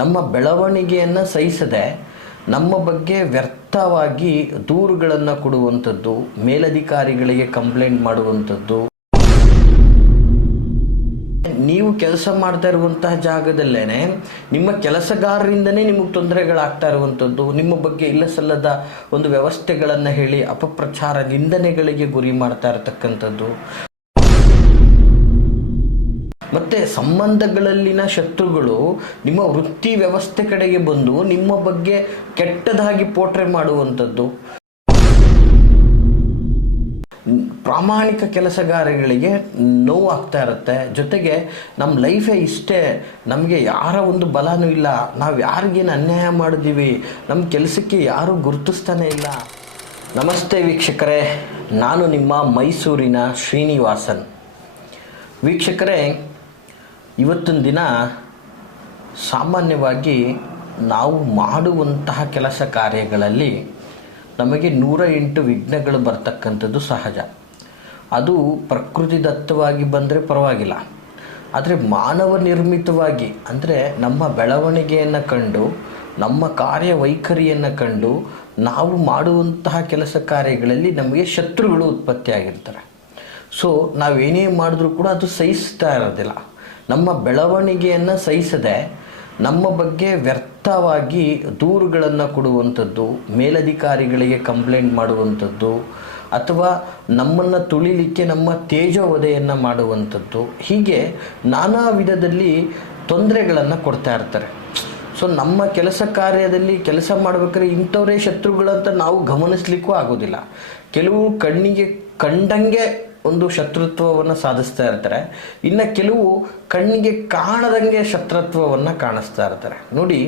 ನಮ್ಮ ಬೆಳವಣಿಗೆಯನ್ನು ಸಹಿಸದೆ ನಮ್ಮ ಬಗ್ಗೆ ವ್ಯರ್ಥವಾಗಿ ದೂರುಗಳನ್ನು ಕೊಡುವಂಥದ್ದು, ಮೇಲಧಿಕಾರಿಗಳಿಗೆ ಕಂಪ್ಲೇಂಟ್ ಮಾಡುವಂಥದ್ದು, ನೀವು ಕೆಲಸ ಮಾಡ್ತಾ ಇರುವಂತಹ ಜಾಗದಲ್ಲೇನೆ ನಿಮ್ಮ ಕೆಲಸಗಾರರಿಂದನೇ ನಿಮಗೆ ತೊಂದರೆಗಳಾಗ್ತಾ ಇರುವಂಥದ್ದು, ನಿಮ್ಮ ಬಗ್ಗೆ ಇಲ್ಲ ಸಲ್ಲದ ಒಂದು ವ್ಯವಸ್ಥೆಗಳನ್ನು ಹೇಳಿ ಅಪಪ್ರಚಾರ ನಿಂದನೆಗಳಿಗೆ ಗುರಿ ಮಾಡ್ತಾ ಇರತಕ್ಕಂಥದ್ದು, ಮತ್ತೆ ಸಂಬಂಧಗಳಲ್ಲಿನ ಶತ್ರುಗಳು ನಿಮ್ಮ ವೃತ್ತಿ ವ್ಯವಸ್ಥೆ ಕಡೆಗೆ ಬಂದು ನಿಮ್ಮ ಬಗ್ಗೆ ಕೆಟ್ಟದಾಗಿ ಪೋಟ್ರೆ ಮಾಡುವಂಥದ್ದು, ಪ್ರಾಮಾಣಿಕ ಕೆಲಸಗಾರಗಳಿಗೆ ನೋವು ಆಗ್ತಾ ಇರುತ್ತೆ. ಜೊತೆಗೆ ನಮ್ಮ ಲೈಫೇ ಇಷ್ಟೇ, ನಮಗೆ ಯಾರ ಒಂದು ಬಲನೂ ಇಲ್ಲ, ನಾವು ಯಾರಿಗೇನು ಅನ್ಯಾಯ ಮಾಡಿದ್ದೀವಿ, ನಮ್ಮ ಕೆಲಸಕ್ಕೆ ಯಾರೂ ಗುರುತಿಸ್ತಾನೆ ಇಲ್ಲ. ನಮಸ್ತೆ ವೀಕ್ಷಕರೇ, ನಾನು ನಿಮ್ಮ ಮೈಸೂರಿನ ಶ್ರೀನಿವಾಸನ್. ವೀಕ್ಷಕರೇ, ಇವತ್ತಿನ ದಿನ ಸಾಮಾನ್ಯವಾಗಿ ನಾವು ಮಾಡುವಂತಹ ಕೆಲಸ ಕಾರ್ಯಗಳಲ್ಲಿ ನಮಗೆ 108 ವಿಘ್ನಗಳು ಬರ್ತಕ್ಕಂಥದ್ದು ಸಹಜ. ಅದು ಪ್ರಕೃತಿದತ್ತವಾಗಿ ಬಂದರೆ ಪರವಾಗಿಲ್ಲ, ಆದರೆ ಮಾನವ ನಿರ್ಮಿತವಾಗಿ ಅಂದರೆ ನಮ್ಮ ಬೆಳವಣಿಗೆಯನ್ನು ಕಂಡು ನಮ್ಮ ಕಾರ್ಯವೈಖರಿಯನ್ನು ಕಂಡು ನಾವು ಮಾಡುವಂತಹ ಕೆಲಸ ಕಾರ್ಯಗಳಲ್ಲಿ ನಮಗೆ ಶತ್ರುಗಳು ಉತ್ಪತ್ತಿಯಾಗಿರ್ತಾರೆ. ಸೊ ನಾವೇನೇ ಮಾಡಿದ್ರೂ ಕೂಡ ಅದು ಸಹಿಸ್ತಾ ಇರೋದಿಲ್ಲ. ನಮ್ಮ ಬೆಳವಣಿಗೆಯನ್ನು ಸಹಿಸದೆ ನಮ್ಮ ಬಗ್ಗೆ ವ್ಯರ್ಥವಾಗಿ ದೂರುಗಳನ್ನು ಕೊಡುವಂಥದ್ದು, ಮೇಲಧಿಕಾರಿಗಳಿಗೆ ಕಂಪ್ಲೇಂಟ್ ಮಾಡುವಂಥದ್ದು, ಅಥವಾ ನಮ್ಮನ್ನು ತುಳಿಲಿಕ್ಕೆ ನಮ್ಮ ತೇಜೋವಧೆಯನ್ನು ಮಾಡುವಂಥದ್ದು, ಹೀಗೆ ನಾನಾ ವಿಧದಲ್ಲಿ ತೊಂದರೆಗಳನ್ನು ಕೊಡ್ತಾ ಇರ್ತಾರೆ. ಸೊ ನಮ್ಮ ಕೆಲಸ ಕಾರ್ಯದಲ್ಲಿ ಕೆಲಸ ಮಾಡ್ಬೇಕಾದ್ರೆ ಇಂಥವರೇ ಶತ್ರುಗಳಂತ ನಾವು ಗಮನಿಸ್ಲಿಕ್ಕೂ ಆಗೋದಿಲ್ಲ. ಕೆಲವು ಕಣ್ಣಿಗೆ ಕಂಡಂಗೆ ಒಂದು ಶತ್ರುತ್ವವನ್ನು ಸಾಧಿಸ್ತಾ ಇರ್ತಾರೆ, ಇನ್ನು ಕೆಲವು ಕಣ್ಣಿಗೆ ಕಾಣದಂಗೆ ಶತ್ರುತ್ವವನ್ನು ಕಾಣಿಸ್ತಾ ಇರ್ತಾರೆ. ನೋಡಿ,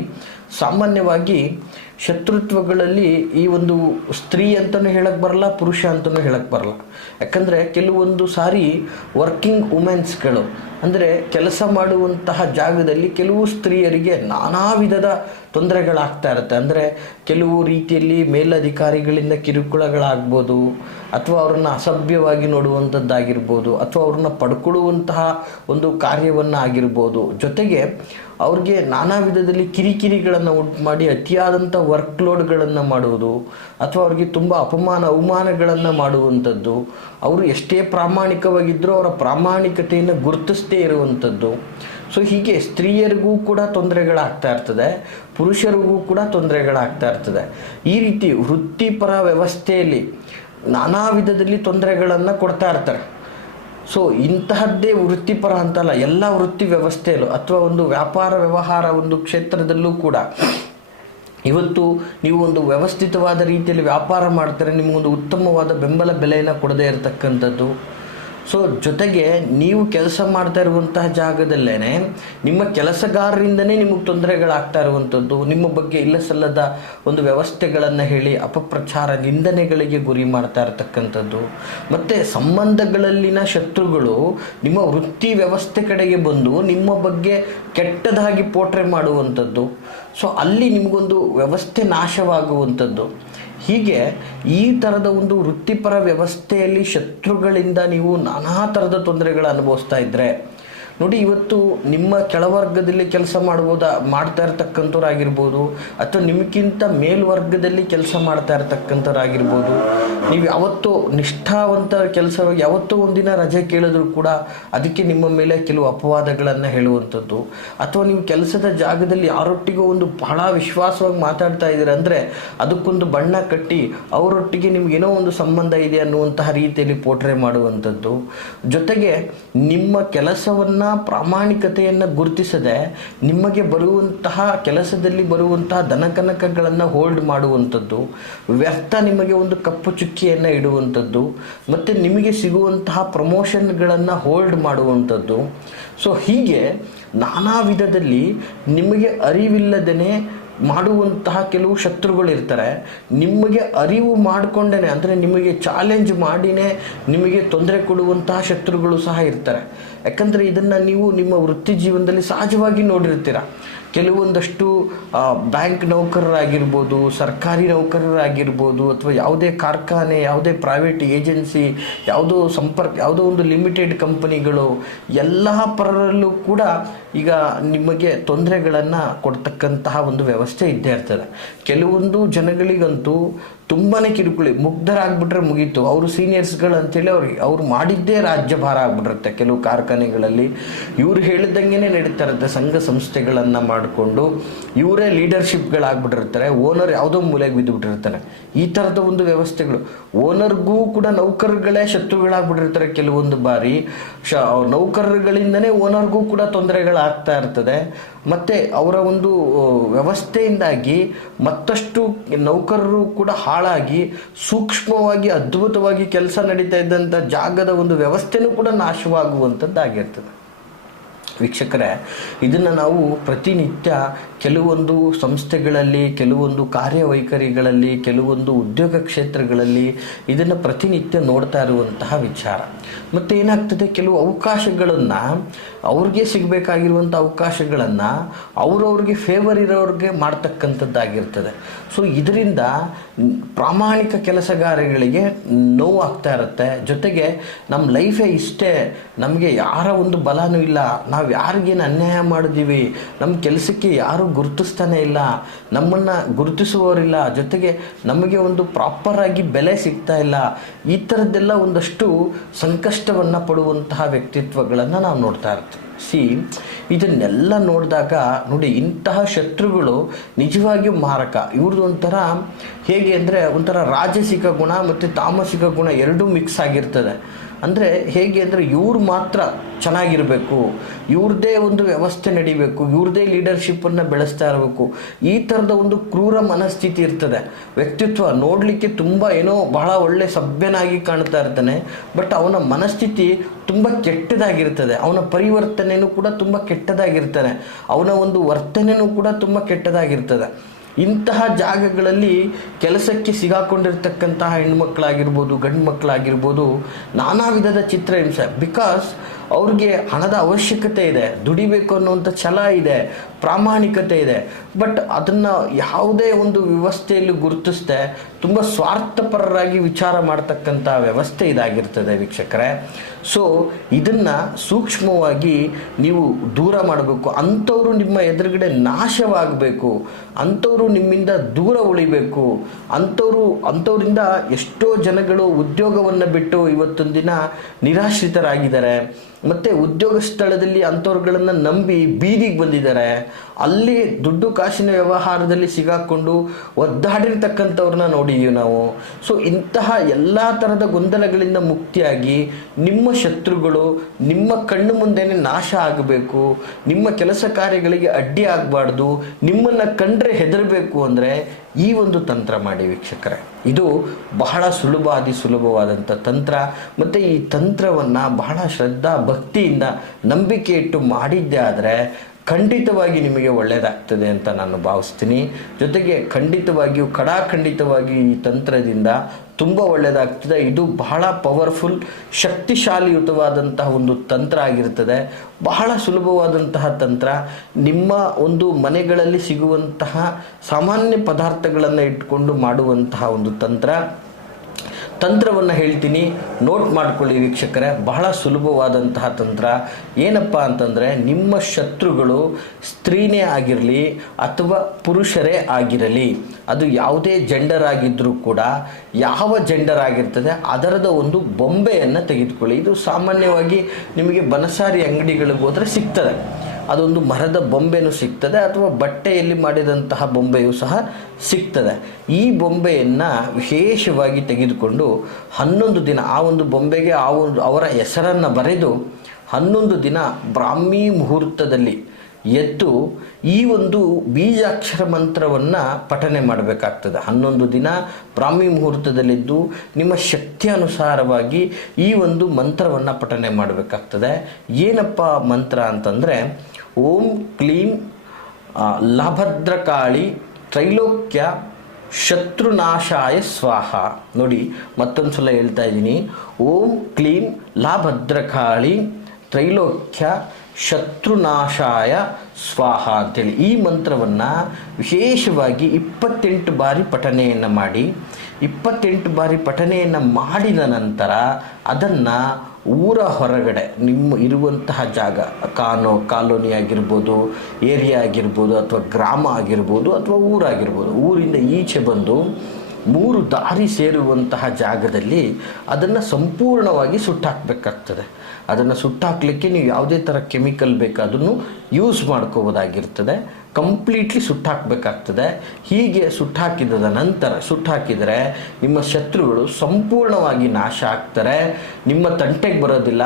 ಸಾಮಾನ್ಯವಾಗಿ ಶತ್ರುತ್ವಗಳಲ್ಲಿ ಈ ಒಂದು ಸ್ತ್ರೀ ಅಂತಲೂ ಹೇಳಕ್ಕೆ ಬರಲ್ಲ, ಪುರುಷ ಅಂತಲೂ ಹೇಳಕ್ಕೆ ಬರಲ್ಲ. ಯಾಕಂದರೆ ಕೆಲವೊಂದು ಸಾರಿ ವರ್ಕಿಂಗ್ ವುಮೆನ್ಸ್ಗಳು ಅಂದರೆ ಕೆಲಸ ಮಾಡುವಂತಹ ಜಾಗದಲ್ಲಿ ಕೆಲವು ಸ್ತ್ರೀಯರಿಗೆ ನಾನಾ ವಿಧದ ತೊಂದರೆಗಳಾಗ್ತಾ ಇರುತ್ತೆ. ಅಂದರೆ ಕೆಲವು ರೀತಿಯಲ್ಲಿ ಮೇಲಧಿಕಾರಿಗಳಿಂದ ಕಿರುಕುಳಗಳಾಗ್ಬೋದು, ಅಥವಾ ಅವರನ್ನು ಅಸಭ್ಯವಾಗಿ ನೋಡುವಂಥದ್ದಾಗಿರ್ಬೋದು, ಅಥವಾ ಅವ್ರನ್ನ ಪಡ್ಕೊಳ್ಳುವಂತಹ ಒಂದು ಕಾರ್ಯವನ್ನು ಆಗಿರ್ಬೋದು. ಜೊತೆಗೆ ಅವ್ರಿಗೆ ನಾನಾ ವಿಧದಲ್ಲಿ ಕಿರಿಕಿರಿಗಳನ್ನು ಉಂಟು ಮಾಡಿ ಅತಿಯಾದಂಥ ವರ್ಕ್ಲೋಡ್ಗಳನ್ನು ಮಾಡುವುದು, ಅಥವಾ ಅವ್ರಿಗೆ ತುಂಬ ಅವಮಾನಗಳನ್ನು ಮಾಡುವಂಥದ್ದು, ಅವರು ಎಷ್ಟೇ ಪ್ರಾಮಾಣಿಕವಾಗಿದ್ದರೂ ಅವರ ಪ್ರಾಮಾಣಿಕತೆಯನ್ನು ಗುರುತಿಸದೇ ಇರುವಂಥದ್ದು. ಸೊ ಹೀಗೆ ಸ್ತ್ರೀಯರಿಗೂ ಕೂಡ ತೊಂದರೆಗಳಾಗ್ತಾ ಇರ್ತದೆ, ಪುರುಷರಿಗೂ ಕೂಡ ತೊಂದರೆಗಳಾಗ್ತಾ ಇರ್ತದೆ. ಈ ರೀತಿ ವೃತ್ತಿಪರ ವ್ಯವಸ್ಥೆಯಲ್ಲಿ ನಾನಾ ವಿಧದಲ್ಲಿ ತೊಂದರೆಗಳನ್ನು ಕೊಡ್ತಾ ಇರ್ತಾರೆ. ಸೊ ಇಂತಹದ್ದೇ ವೃತ್ತಿಪರ ಅಂತಲ್ಲ, ಎಲ್ಲ ವೃತ್ತಿ ವ್ಯವಸ್ಥೆಯಲ್ಲೂ ಅಥವಾ ಒಂದು ವ್ಯಾಪಾರ ವ್ಯವಹಾರ ಒಂದು ಕ್ಷೇತ್ರದಲ್ಲೂ ಕೂಡ ಇವತ್ತು ನೀವು ಒಂದು ವ್ಯವಸ್ಥಿತವಾದ ರೀತಿಯಲ್ಲಿ ವ್ಯಾಪಾರ ಮಾಡ್ತಾರೆ, ನಿಮಗೊಂದು ಉತ್ತಮವಾದ ಬೆಂಬಲ ಬೆಲೆಯನ್ನು ಕೊಡದೇ ಇರತಕ್ಕಂಥದ್ದು. ಸೊ ಜೊತೆಗೆ ನೀವು ಕೆಲಸ ಮಾಡ್ತಾ ಇರುವಂತಹ ಜಾಗದಲ್ಲೇ ನಿಮ್ಮ ಕೆಲಸಗಾರರಿಂದನೇ ನಿಮಗೆ ತೊಂದರೆಗಳಾಗ್ತಾ ಇರುವಂಥದ್ದು, ನಿಮ್ಮ ಬಗ್ಗೆ ಇಲ್ಲ ಸಲ್ಲದ ಒಂದು ವ್ಯವಸ್ಥೆಗಳನ್ನು ಹೇಳಿ ಅಪಪ್ರಚಾರ ನಿಂದನೆಗಳಿಗೆ ಗುರಿ ಮಾಡ್ತಾ ಇರತಕ್ಕಂಥದ್ದು, ಮತ್ತು ಸಂಬಂಧಗಳಲ್ಲಿನ ಶತ್ರುಗಳು ನಿಮ್ಮ ವೃತ್ತಿ ವ್ಯವಸ್ಥೆ ಕಡೆಗೆ ಬಂದು ನಿಮ್ಮ ಬಗ್ಗೆ ಕೆಟ್ಟದಾಗಿ ಪೋಟ್ರೆ ಮಾಡುವಂಥದ್ದು. ಸೊ ಅಲ್ಲಿ ನಿಮಗೊಂದು ವ್ಯವಸ್ಥೆ ನಾಶವಾಗುವಂಥದ್ದು. ಹೀಗೆ ಈ ಥರದ ಒಂದು ವೃತ್ತಿಪರ ವ್ಯವಸ್ಥೆಯಲ್ಲಿ ಶತ್ರುಗಳಿಂದ ನೀವು ನಾನಾ ಥರದ ತೊಂದರೆಗಳು ಅನುಭವಿಸ್ತಾ ಇದ್ದರೆ ನೋಡಿ, ಇವತ್ತು ನಿಮ್ಮ ಕೆಳವರ್ಗದಲ್ಲಿ ಕೆಲಸ ಮಾಡ್ತಾ ಇರ್ತಕ್ಕಂಥವ್ರಾಗಿರ್ಬೋದು, ಅಥವಾ ನಿಮಗಿಂತ ಮೇಲ್ವರ್ಗದಲ್ಲಿ ಕೆಲಸ ಮಾಡ್ತಾ ಇರ್ತಕ್ಕಂಥವ್ರಾಗಿರ್ಬೋದು, ನೀವು ಯಾವತ್ತೂ ನಿಷ್ಠಾವಂತ ಕೆಲಸವಾಗಿ ಯಾವತ್ತೋ ಒಂದಿನ ರಜೆ ಕೇಳಿದ್ರು ಕೂಡ ಅದಕ್ಕೆ ನಿಮ್ಮ ಮೇಲೆ ಕೆಲವು ಅಪವಾದಗಳನ್ನು ಹೇಳುವಂಥದ್ದು, ಅಥವಾ ನೀವು ಕೆಲಸದ ಜಾಗದಲ್ಲಿ ಯಾರೊಟ್ಟಿಗೂ ಒಂದು ಬಹಳ ವಿಶ್ವಾಸವಾಗಿ ಮಾತಾಡ್ತಾ ಇದ್ದೀರ ಅಂದರೆ ಅದಕ್ಕೊಂದು ಬಣ್ಣ ಕಟ್ಟಿ ಅವರೊಟ್ಟಿಗೆ ನಿಮ್ಗೇನೋ ಒಂದು ಸಂಬಂಧ ಇದೆ ಅನ್ನುವಂತಹ ರೀತಿಯಲ್ಲಿ ಪೋಟ್ರೆ ಮಾಡುವಂಥದ್ದು. ಜೊತೆಗೆ ನಿಮ್ಮ ಕೆಲಸವನ್ನು ಪ್ರಾಮಾಣಿಕತೆಯನ್ನು ಗುರುತಿಸದೆ ನಿಮಗೆ ಬರುವಂತಹ ಕೆಲಸದಲ್ಲಿ ಬರುವಂತಹ ಧನಕನಕಗಳನ್ನು ಹೋಲ್ಡ್ ಮಾಡುವಂಥದ್ದು, ವ್ಯರ್ಥ ನಿಮಗೆ ಒಂದು ಕಪ್ಪು ಚುಕ್ಕಿಯನ್ನು ಇಡುವಂಥದ್ದು, ಮತ್ತು ನಿಮಗೆ ಸಿಗುವಂತಹ ಪ್ರಮೋಷನ್ಗಳನ್ನು ಹೋಲ್ಡ್ ಮಾಡುವಂಥದ್ದು. ಸೊ ಹೀಗೆ ನಾನಾ ವಿಧದಲ್ಲಿ ನಿಮಗೆ ಅರಿವಿಲ್ಲದೇ ಮಾಡುವಂತಹ ಕೆಲವು ಶತ್ರುಗಳಿರ್ತಾರೆ. ನಿಮಗೆ ಅರಿವು ಮಾಡಿಕೊಂಡೇ ಅಂದರೆ ನಿಮಗೆ ಚಾಲೆಂಜ್ ಮಾಡಿನೇ ನಿಮಗೆ ತೊಂದರೆ ಕೊಡುವಂತಹ ಶತ್ರುಗಳು ಸಹ ಇರ್ತಾರೆ. ಯಾಕಂದರೆ ಇದನ್ನು ನೀವು ನಿಮ್ಮ ವೃತ್ತಿ ಜೀವನದಲ್ಲಿ ಸಹಜವಾಗಿ ನೋಡಿರ್ತೀರ. ಕೆಲವೊಂದಷ್ಟು ಬ್ಯಾಂಕ್ ನೌಕರರಾಗಿರ್ಬೋದು, ಸರ್ಕಾರಿ ನೌಕರರಾಗಿರ್ಬೋದು, ಅಥವಾ ಯಾವುದೇ ಕಾರ್ಖಾನೆ, ಯಾವುದೇ ಪ್ರೈವೇಟ್ ಏಜೆನ್ಸಿ, ಯಾವುದೋ ಒಂದು ಲಿಮಿಟೆಡ್ ಕಂಪನಿಗಳು, ಎಲ್ಲ ಪರರಲ್ಲೂ ಕೂಡ ಈಗ ನಿಮಗೆ ತೊಂದರೆಗಳನ್ನು ಕೊಡ್ತಕ್ಕಂತಹ ಒಂದು ವ್ಯವಸ್ಥೆ ಇದ್ದೇ ಇರ್ತದೆ. ಕೆಲವೊಂದು ಜನಗಳಿಗಂತೂ ತುಂಬಾ ಕಿರುಕುಳಿ, ಮುಗ್ಧರಾಗ್ಬಿಟ್ರೆ ಮುಗೀತು, ಅವರು ಸೀನಿಯರ್ಸ್ಗಳು ಅಂತೇಳಿ ಅವ್ರು ಮಾಡಿದ್ದೇ ರಾಜ್ಯಭಾರ ಆಗ್ಬಿಟ್ಟಿರುತ್ತೆ. ಕೆಲವು ಕಾರ್ಖಾನೆಗಳಲ್ಲಿ ಇವ್ರು ಹೇಳಿದಂಗೆ ನಡೀತಾ ಇರುತ್ತೆ. ಸಂಘ ಸಂಸ್ಥೆಗಳನ್ನು ಮಾಡಿಕೊಂಡು ಇವರೇ ಲೀಡರ್ಶಿಪ್ಗಳಾಗ್ಬಿಟ್ಟಿರ್ತಾರೆ. ಓನರ್ ಯಾವುದೋ ಮೂಲೆಗೆ ಬಿದ್ದುಬಿಟ್ಟಿರ್ತಾನೆ. ಈ ಥರದ ಒಂದು ವ್ಯವಸ್ಥೆಗಳು, ಓನರ್ಗೂ ಕೂಡ ನೌಕರರುಗಳೇ ಶತ್ರುಗಳಾಗ್ಬಿಟ್ಟಿರ್ತಾರೆ. ಕೆಲವೊಂದು ಬಾರಿ ನೌಕರರುಗಳಿಂದನೇ ಓನರ್ಗೂ ಕೂಡ ತೊಂದರೆಗಳಾಗ್ತಾ ಇರ್ತದೆ. ಮತ್ತು ಅವರ ಒಂದು ವ್ಯವಸ್ಥೆಯಿಂದಾಗಿ ಮತ್ತಷ್ಟು ನೌಕರರು ಕೂಡ ಹಾಳಾಗಿ ಸೂಕ್ಷ್ಮವಾಗಿ ಅದ್ಭುತವಾಗಿ ಕೆಲಸ ನಡೀತಾ ಇದ್ದಂಥ ಜಾಗದ ಒಂದು ವ್ಯವಸ್ಥೆನೂ ಕೂಡ ನಾಶವಾಗುವಂಥದ್ದಾಗಿರ್ತದೆ. ವೀಕ್ಷಕರೇ, ಇದನ್ನು ನಾವು ಪ್ರತಿನಿತ್ಯ ಕೆಲವೊಂದು ಸಂಸ್ಥೆಗಳಲ್ಲಿ, ಕೆಲವೊಂದು ಕಾರ್ಯವೈಖರಿಗಳಲ್ಲಿ, ಕೆಲವೊಂದು ಉದ್ಯೋಗ ಕ್ಷೇತ್ರಗಳಲ್ಲಿ ಇದನ್ನು ಪ್ರತಿನಿತ್ಯ ನೋಡ್ತಾ ಇರುವಂತಹ ವಿಚಾರ. ಮತ್ತು ಏನಾಗ್ತದೆ, ಕೆಲವು ಅವಕಾಶಗಳನ್ನು ಅವ್ರಿಗೆ ಸಿಗಬೇಕಾಗಿರುವಂಥ ಅವಕಾಶಗಳನ್ನು ಅವ್ರವ್ರಿಗೆ ಫೇವರ್ ಇರೋರಿಗೆ ಮಾಡ್ತಕ್ಕಂಥದ್ದಾಗಿರ್ತದೆ. ಸೊ ಇದರಿಂದ ಪ್ರಾಮಾಣಿಕ ಕೆಲಸಗಾರಗಳಿಗೆ ನೋವಾಗ್ತಾ ಇರುತ್ತೆ. ಜೊತೆಗೆ ನಮ್ಮ ಲೈಫೇ ಇಷ್ಟೇ, ನಮಗೆ ಯಾರ ಒಂದು ಬಲನೂ ಇಲ್ಲ, ನಾವು ಯಾರಿಗೇನು ಅನ್ಯಾಯ ಮಾಡಿದ್ದೀವಿ, ನಮ್ಮ ಕೆಲಸಕ್ಕೆ ಯಾರೂ ಗುರುತಿಸ್ತಾನೆ ಇಲ್ಲ, ನಮ್ಮನ್ನು ಗುರುತಿಸುವವರಿಲ್ಲ, ಜೊತೆಗೆ ನಮಗೆ ಒಂದು ಪ್ರಾಪರಾಗಿ ಬೆಲೆ ಸಿಗ್ತಾ ಇಲ್ಲ, ಈ ಥರದ್ದೆಲ್ಲ ಒಂದಷ್ಟು ಸಂಕಷ್ಟವನ್ನು ಪಡುವಂತಹ ವ್ಯಕ್ತಿತ್ವಗಳನ್ನು ನಾವು ನೋಡ್ತಾ ಇರ್ತೀವಿ. ಇದನ್ನೆಲ್ಲ ನೋಡಿದಾಗ ನೋಡಿ, ಇಂತಹ ಶತ್ರುಗಳು ನಿಜವಾಗಿಯೂ ಮಾರಕ. ಇವ್ರದ್ದು ಒಂಥರ ಹೇಗೆ ಅಂದರೆ, ಒಂಥರ ರಾಜಸಿಕ ಗುಣ ಮತ್ತು ತಾಮಸಿಕ ಗುಣ ಎರಡೂ ಮಿಕ್ಸ್ ಆಗಿರ್ತದೆ. ಅಂದರೆ ಹೇಗೆ ಅಂದರೆ, ಇವ್ರು ಮಾತ್ರ ಚೆನ್ನಾಗಿರಬೇಕು, ಇವ್ರದ್ದೇ ಒಂದು ವ್ಯವಸ್ಥೆ ನಡಿಬೇಕು, ಇವ್ರದ್ದೇ ಲೀಡರ್ಶಿಪ್ಪನ್ನು ಬೆಳೆಸ್ತಾ ಇರಬೇಕು, ಈ ಥರದ ಒಂದು ಕ್ರೂರ ಮನಸ್ಥಿತಿ ಇರ್ತದೆ. ವ್ಯಕ್ತಿತ್ವ ನೋಡಲಿಕ್ಕೆ ತುಂಬ ಏನೋ ಬಹಳ ಒಳ್ಳೆ ಸಭ್ಯನಾಗಿ ಕಾಣ್ತಾ ಇರ್ತಾನೆ, ಬಟ್ ಅವನ ಮನಸ್ಥಿತಿ ತುಂಬ ಕೆಟ್ಟದಾಗಿರ್ತದೆ. ಅವನ ಪರಿವರ್ತನೆಯೂ ಕೂಡ ತುಂಬ ಕೆಟ್ಟದಾಗಿರ್ತಾನೆ, ಅವನ ಒಂದು ವರ್ತನೆಯೂ ಕೂಡ ತುಂಬ ಕೆಟ್ಟದಾಗಿರ್ತದೆ. ಇಂತಹ ಜಾಗಗಳಲ್ಲಿ ಕೆಲಸಕ್ಕೆ ಸಿಗಾಕೊಂಡಿರ್ತಕ್ಕಂತಹ ಹೆಣ್ಮಕ್ಳಾಗಿರ್ಬೋದು, ಗಂಡು ಮಕ್ಕಳಾಗಿರ್ಬೋದು, ನಾನಾ ವಿಧದ ಚಿತ್ರಹಿಂಸೆ. ಬಿಕಾಸ್ ಅವ್ರಿಗೆ ಹಣದ ಅವಶ್ಯಕತೆ ಇದೆ, ದುಡಿಬೇಕು ಅನ್ನುವಂಥ ಛಲ ಇದೆ, ಪ್ರಾಮಾಣಿಕತೆ ಇದೆ, ಬಟ್ ಅದನ್ನು ಯಾವುದೇ ಒಂದು ವ್ಯವಸ್ಥೆಯಲ್ಲಿ ಗುರುತಿಸದೆ ತುಂಬ ಸ್ವಾರ್ಥಪರರಾಗಿ ವಿಚಾರ ಮಾಡ್ತಕ್ಕಂಥ ವ್ಯವಸ್ಥೆ ಇದಾಗಿರ್ತದೆ ವೀಕ್ಷಕರೇ. ಸೊ ಇದನ್ನು ಸೂಕ್ಷ್ಮವಾಗಿ ನೀವು ದೂರ ಮಾಡಬೇಕು. ಅಂಥವರು ನಿಮ್ಮ ಎದುರುಗಡೆ ನಾಶವಾಗಬೇಕು, ಅಂಥವರು ನಿಮ್ಮಿಂದ ದೂರ ಉಳಿಬೇಕು. ಅಂಥವರಿಂದ ಎಷ್ಟೋ ಜನಗಳು ಉದ್ಯೋಗವನ್ನು ಬಿಟ್ಟು ಇವತ್ತೊಂದು ದಿನ ನಿರಾಶ್ರಿತರಾಗಿದ್ದಾರೆ. ಮತ್ತು ಉದ್ಯೋಗ ಸ್ಥಳದಲ್ಲಿ ಅಂಥವ್ರುಗಳನ್ನು ನಂಬಿ ಬೀದಿಗೆ ಬಂದಿದ್ದಾರೆ. ಅಲ್ಲಿ ದುಡ್ಡು ಕಾಸಿನ ವ್ಯವಹಾರದಲ್ಲಿ ಸಿಗಾಕೊಂಡು ಒದ್ದಾಡಿರ್ತಕ್ಕಂಥವ್ರನ್ನ ನೋಡಿದ್ದೀವಿ ನಾವು. ಸೊ ಇಂತಹ ಎಲ್ಲ ಥರದ ಗೊಂದಲಗಳಿಂದ ಮುಕ್ತಿಯಾಗಿ ನಿಮ್ಮ ಶತ್ರುಗಳು ನಿಮ್ಮ ಕಣ್ಣು ಮುಂದೆನೇ ನಾಶ ಆಗಬೇಕು, ನಿಮ್ಮ ಕೆಲಸ ಕಾರ್ಯಗಳಿಗೆ ಅಡ್ಡಿ ಆಗಬಾರ್ದು, ನಿಮ್ಮನ್ನು ಕಂಡ್ರೆ ಹೆದರಬೇಕು ಅಂದರೆ ಈ ಒಂದು ತಂತ್ರ ಮಾಡಿ ವೀಕ್ಷಕರೇ. ಇದು ಬಹಳ ಸುಲಭವಾದಂಥ ತಂತ್ರ. ಮತ್ತು ಈ ತಂತ್ರವನ್ನು ಬಹಳ ಶ್ರದ್ಧಾ ಭಕ್ತಿಯಿಂದ ನಂಬಿಕೆ ಇಟ್ಟು ಮಾಡಿದ್ದೇ ಆದರೆ ಖಂಡಿತವಾಗಿ ನಿಮಗೆ ಒಳ್ಳೆಯದಾಗ್ತದೆ ಅಂತ ನಾನು ಭಾವಿಸ್ತೀನಿ. ಜೊತೆಗೆ ಖಂಡಿತವಾಗಿ ಈ ತಂತ್ರದಿಂದ ತುಂಬ ಒಳ್ಳೆಯದಾಗ್ತದೆ. ಇದು ಬಹಳ ಪವರ್ಫುಲ್, ಶಕ್ತಿಶಾಲಿಯುತವಾದಂತಹ ಒಂದು ತಂತ್ರ ಆಗಿರ್ತದೆ. ಬಹಳ ಸುಲಭವಾದಂತಹ ತಂತ್ರ. ನಿಮ್ಮ ಒಂದು ಮನೆಗಳಲ್ಲಿ ಸಿಗುವಂತಹ ಸಾಮಾನ್ಯ ಪದಾರ್ಥಗಳನ್ನು ಇಟ್ಕೊಂಡು ಮಾಡುವಂತಹ ಒಂದು ತಂತ್ರವನ್ನು ಹೇಳ್ತೀನಿ, ನೋಟ್ ಮಾಡ್ಕೊಳ್ಳಿ ವೀಕ್ಷಕರೇ. ಬಹಳ ಸುಲಭವಾದಂತಹ ತಂತ್ರ. ಏನಪ್ಪ ಅಂತಂದರೆ, ನಿಮ್ಮ ಶತ್ರುಗಳು ಸ್ತ್ರೀನೇ ಆಗಿರಲಿ ಅಥವಾ ಪುರುಷರೇ ಆಗಿರಲಿ, ಅದು ಯಾವುದೇ ಜೆಂಡರ್ ಆಗಿದ್ದರೂ ಕೂಡ, ಯಾವ ಜೆಂಡರ್ ಆಗಿರ್ತದೆ ಅದರದ ಒಂದು ಬೊಂಬೆಯನ್ನು ತೆಗೆದುಕೊಳ್ಳಿ. ಇದು ಸಾಮಾನ್ಯವಾಗಿ ನಿಮಗೆ ಬನಸಾರಿ ಅಂಗಡಿಗಳಿಗೆ ಹೋದರೆ ಸಿಗ್ತದೆ. ಅದೊಂದು ಮರದ ಬೊಂಬೆನೂ ಸಿಗ್ತದೆ, ಅಥವಾ ಬಟ್ಟೆಯಲ್ಲಿ ಮಾಡಿದಂತಹ ಬೊಂಬೆಯೂ ಸಹ ಸಿಗ್ತದೆ. ಈ ಬೊಂಬೆಯನ್ನು ವಿಶೇಷವಾಗಿ ತೆಗೆದುಕೊಂಡು 11 ದಿನ ಆ ಒಂದು ಬೊಂಬೆಗೆ ಅವರ ಹೆಸರನ್ನು ಬರೆದು 11 ದಿನ ಬ್ರಾಹ್ಮಿ ಮುಹೂರ್ತದಲ್ಲಿ ಎದ್ದು ಈ ಒಂದು ಬೀಜಾಕ್ಷರ ಮಂತ್ರವನ್ನು ಪಠನೆ ಮಾಡಬೇಕಾಗ್ತದೆ. 11 ದಿನ ಬ್ರಾಹ್ಮಿ ಮುಹೂರ್ತದಲ್ಲಿದ್ದು ನಿಮ್ಮ ಶಕ್ತಿ ಅನುಸಾರವಾಗಿ ಈ ಒಂದು ಮಂತ್ರವನ್ನು ಪಠನೆ ಮಾಡಬೇಕಾಗ್ತದೆ. ಏನಪ್ಪ ಮಂತ್ರ ಅಂತಂದರೆ, ಓಂ ಕ್ಲೀಂ ಲಾಭದ್ರಕಾಳಿ ತ್ರೈಲೋಕ್ಯ ಶತ್ರುನಾಶಾಯ ಸ್ವಾಹ. ನೋಡಿ, ಮತ್ತೊಂದು ಸಲ ಹೇಳ್ತಾ ಇದ್ದೀನಿ. ಓಂ ಕ್ಲೀಂ ಲಾಭದ್ರಕಾಳಿ ತ್ರೈಲೋಕ್ಯ ಶತ್ರುನಾಶಾಯ ಸ್ವಾಹ ಅಂತೇಳಿ ಈ ಮಂತ್ರವನ್ನು ವಿಶೇಷವಾಗಿ 28 ಬಾರಿ ಪಠನೆಯನ್ನು ಮಾಡಿ, 28 ಬಾರಿ ಪಠನೆಯನ್ನು ಮಾಡಿದ ನಂತರ ಅದನ್ನು ಊರ ಹೊರಗಡೆ ನಿಮ್ಮ ಇರುವಂತಹ ಜಾಗ, ಕಾಲೋನಿ ಆಗಿರ್ಬೋದು, ಏರಿಯಾ ಆಗಿರ್ಬೋದು, ಅಥವಾ ಗ್ರಾಮ ಆಗಿರ್ಬೋದು, ಅಥವಾ ಊರಾಗಿರ್ಬೋದು, ಊರಿಂದ ಈಚೆ ಬಂದು 3 ದಾರಿ ಸೇರುವಂತಹ ಜಾಗದಲ್ಲಿ ಅದನ್ನು ಸಂಪೂರ್ಣವಾಗಿ ಸುಟ್ಟಾಕಬೇಕಾಗ್ತದೆ. ಅದನ್ನು ಸುಟ್ಟಾಕಲಿಕ್ಕೆ ನೀವು ಯಾವುದೇ ಥರ ಕೆಮಿಕಲ್ ಬೇಕಾದನ್ನು ಯೂಸ್ ಮಾಡ್ಕೋಬೋದಾಗಿರ್ತದೆ. ಕಂಪ್ಲೀಟ್ಲಿ ಸುಟ್ಟಾಕಬೇಕಾಗ್ತದೆ. ಹೀಗೆ ಸುಟ್ಟಾಕಿದರೆ ನಿಮ್ಮ ಶತ್ರುಗಳು ಸಂಪೂರ್ಣವಾಗಿ ನಾಶ ಆಗ್ತಾರೆ, ನಿಮ್ಮ ತಂಟೆಗೆ ಬರೋದಿಲ್ಲ.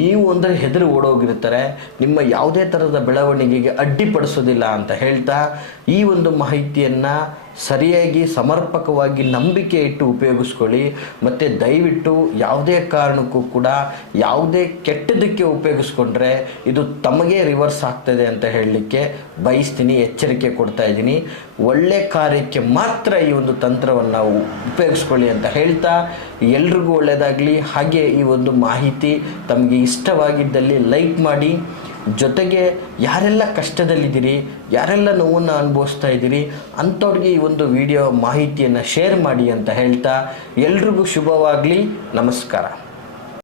ನೀವು ಅಂದರೆ ಹೆದರು ಓಡೋಗಿರ್ತಾರೆ, ನಿಮ್ಮ ಯಾವುದೇ ಥರದ ಬೆಳವಣಿಗೆಗೆ ಅಡ್ಡಿಪಡಿಸೋದಿಲ್ಲ ಅಂತ ಹೇಳ್ತಾ ಈ ಒಂದು ಮಾಹಿತಿಯನ್ನು ಸರಿಯಾಗಿ ಸಮರ್ಪಕವಾಗಿ ನಂಬಿಕೆ ಇಟ್ಟು ಉಪಯೋಗಿಸ್ಕೊಳ್ಳಿ. ಮತ್ತು ದಯವಿಟ್ಟು ಯಾವುದೇ ಕಾರಣಕ್ಕೂ ಕೂಡ ಯಾವುದೇ ಕೆಟ್ಟದಕ್ಕೆ ಉಪಯೋಗಿಸ್ಕೊಂಡ್ರೆ ಇದು ತಮಗೆ ರಿವರ್ಸ್ ಆಗ್ತದೆ ಅಂತ ಹೇಳಲಿಕ್ಕೆ ಬಯಸ್ತೀನಿ, ಎಚ್ಚರಿಕೆ ಕೊಡ್ತಾ ಇದ್ದೀನಿ. ಒಳ್ಳೆ ಕಾರ್ಯಕ್ಕೆ ಮಾತ್ರ ಈ ಒಂದು ತಂತ್ರವನ್ನು ಉಪಯೋಗಿಸ್ಕೊಳ್ಳಿ ಅಂತ ಹೇಳ್ತಾ ಎಲ್ರಿಗೂ ಒಳ್ಳೆಯದಾಗಲಿ. ಹಾಗೆ ಈ ಒಂದು ಮಾಹಿತಿ ತಮಗೆ ಇಷ್ಟವಾಗಿದ್ದಲ್ಲಿ ಲೈಕ್ ಮಾಡಿ. ಜೊತೆಗೆ ಯಾರೆಲ್ಲ ಕಷ್ಟದಲ್ಲಿದ್ದೀರಿ, ಯಾರೆಲ್ಲ ನೋವನ್ನು ಅನುಭವಿಸ್ತಾ ಇದ್ದೀರಿ ಅಂಥವ್ರಿಗೆ ಈ ಒಂದು ವಿಡಿಯೋ ಮಾಹಿತಿಯನ್ನು ಶೇರ್ ಮಾಡಿ ಅಂತ ಹೇಳ್ತಾ ಎಲ್ರಿಗೂ ಶುಭವಾಗಲಿ. ನಮಸ್ಕಾರ.